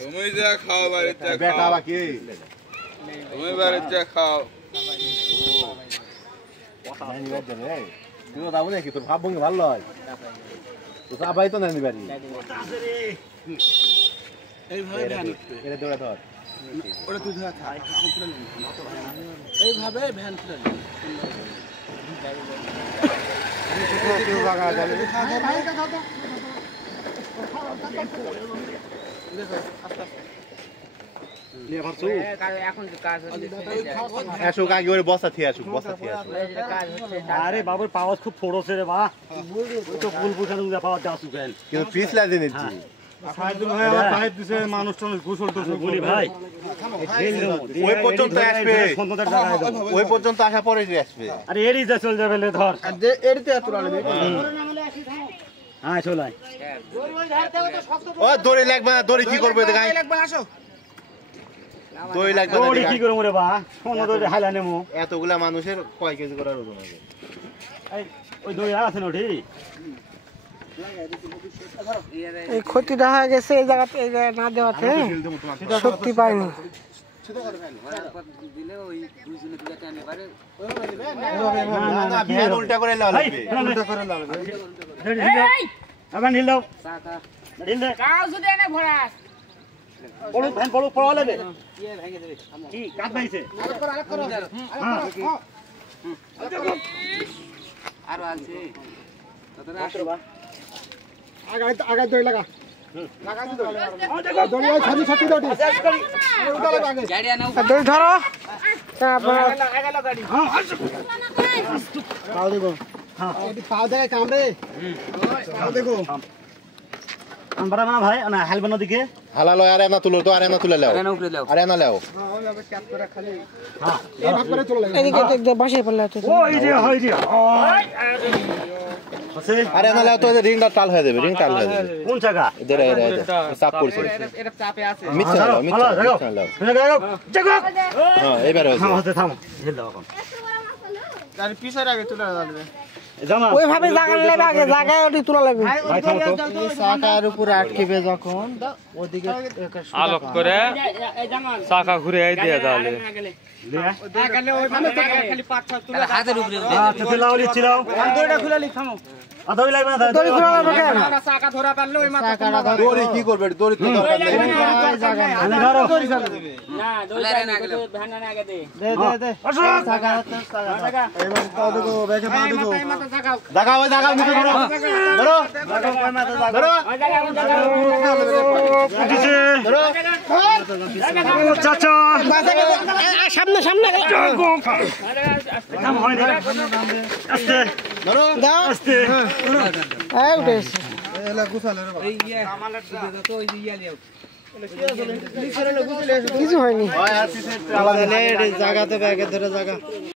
তুমি যা খাও বাড়িতে বেটা বাকি তুমি বাড়িতে খাও তুই যাবো নাকি তোর ভাব ভঙ্গি ভালো হয় তো যাবাই তো নানি বাড়ি এইভাবে দৌড়া ধর ওটা তুই ধরা থাক এইভাবে ভ্যান তুলে আরে বাবুর পাওয়াজ খুব ফোড়ছে রে বা তো ফুল পুষানো পাওয়ার দাও সুখেন কিন্তু পিছলা দিনেছি মানুষ গোসল টোসল বলি ভাই ওই পর্যন্ত আসবে ওই পর্যন্ত আসা পরে আসবে আরে এরই যা চল যাবে ধর এরিতে এত রালে হ্যাঁ চলাই ও দড়ি লাগবে না দড়ি কি করবে গাই লাগবে আসো দড়ি লাগবে না দড়ি কি করব রে বা কোন দড়ি হাইলা নেমু এতগুলা মানুষের কয় কেজি করার ওজন হবে এই ওই দড়ি আছে না ঠিক এই ক্ষতিটা হয়ে গেছে এই জায়গাতে এই জায়গা না দেওয়াতে শক্তি পায়নি উল্টা করে লাগবে উল্টা করে লাগবে আবার নীল দাও নীল দে কাউ যদি এনে ভরাস বড় ভ্যান বড় পড়া লাগবে কি কাট বাইছে আরেক করো আর আছে তোরা বা আগে দই লাগা লাগা দি দই দই ছানি ছাতি দই উঠা লাগা আগে গাড়ি আনাও দই ধরো তারপর লাগা গাড়ি হ্যাঁ পাও দেখো হ্যাঁ এটি পাও দেখে কামড়ে পাও দেখো আমরা না ভাই না হালবানো দিকে হালালো আরে না তুলো তো আরে না তুলে লাও আরে উপরে লাও আরে না লাও হ্যাঁ ওইভাবে ক্যাপ করে খালি হ্যাঁ এই ভাগ করে চলে লাগে এদিকে একদম বাসে পড়লে আছে ওই যে হয় যে আছে আরে না লাও তো রিংটা টাল হয়ে যাবে রিং টাল হয়ে যাবে কোন জায়গা এদের চাপ করছে এটা চাপে আছে মিথ্যা লাও মিথ্যা লাও জাগো হ্যাঁ এবারে হয়েছে থামো ঢিল দাও এখন গাড়ি পিছার আগে তুলে যাবে জামা ওইভাবে জায়গা লাগবে আগে জায়গায় ওটি তোলা লাগবে ভাই থামো তো এই চাকার উপরে আটকেবে যখন ওদিকে আলোক করে চাকা ঘুরে আই দিয়া তাহলে আগালে ওই মানে খালি পাঁচ ছয় তোলা হাতের উপরে আচ্ছা লাউলি ছিলাও দড়িটা খুলে লি থামো দড়ি লাগবে না দড়ি খুলে লাগবে কেন চাকা ধরা পারলে ওই মাথা দড়ি কি করবে দড়ি তো দরকার নেই আমি ধরো না দড়ি না আগে ভ্যান না আগে দে দে আসো চাকা এবার পাও দেখো ব্যাগে পাও দেখো জায়গা ওই জায়গা নিচে ধরো ধরো ধরো উঠিছে ধরো ও চাচা সামনে সামনে থাম হয় না আস্তে ধরো দাও আস্তে এই উঠেছে এলা গুছালে রে এই ইয়া তো ওই ইয়া লিও কিছু হয়নি হয় আর পিছে জায়গাতে ব্যাগে ধরে জায়গা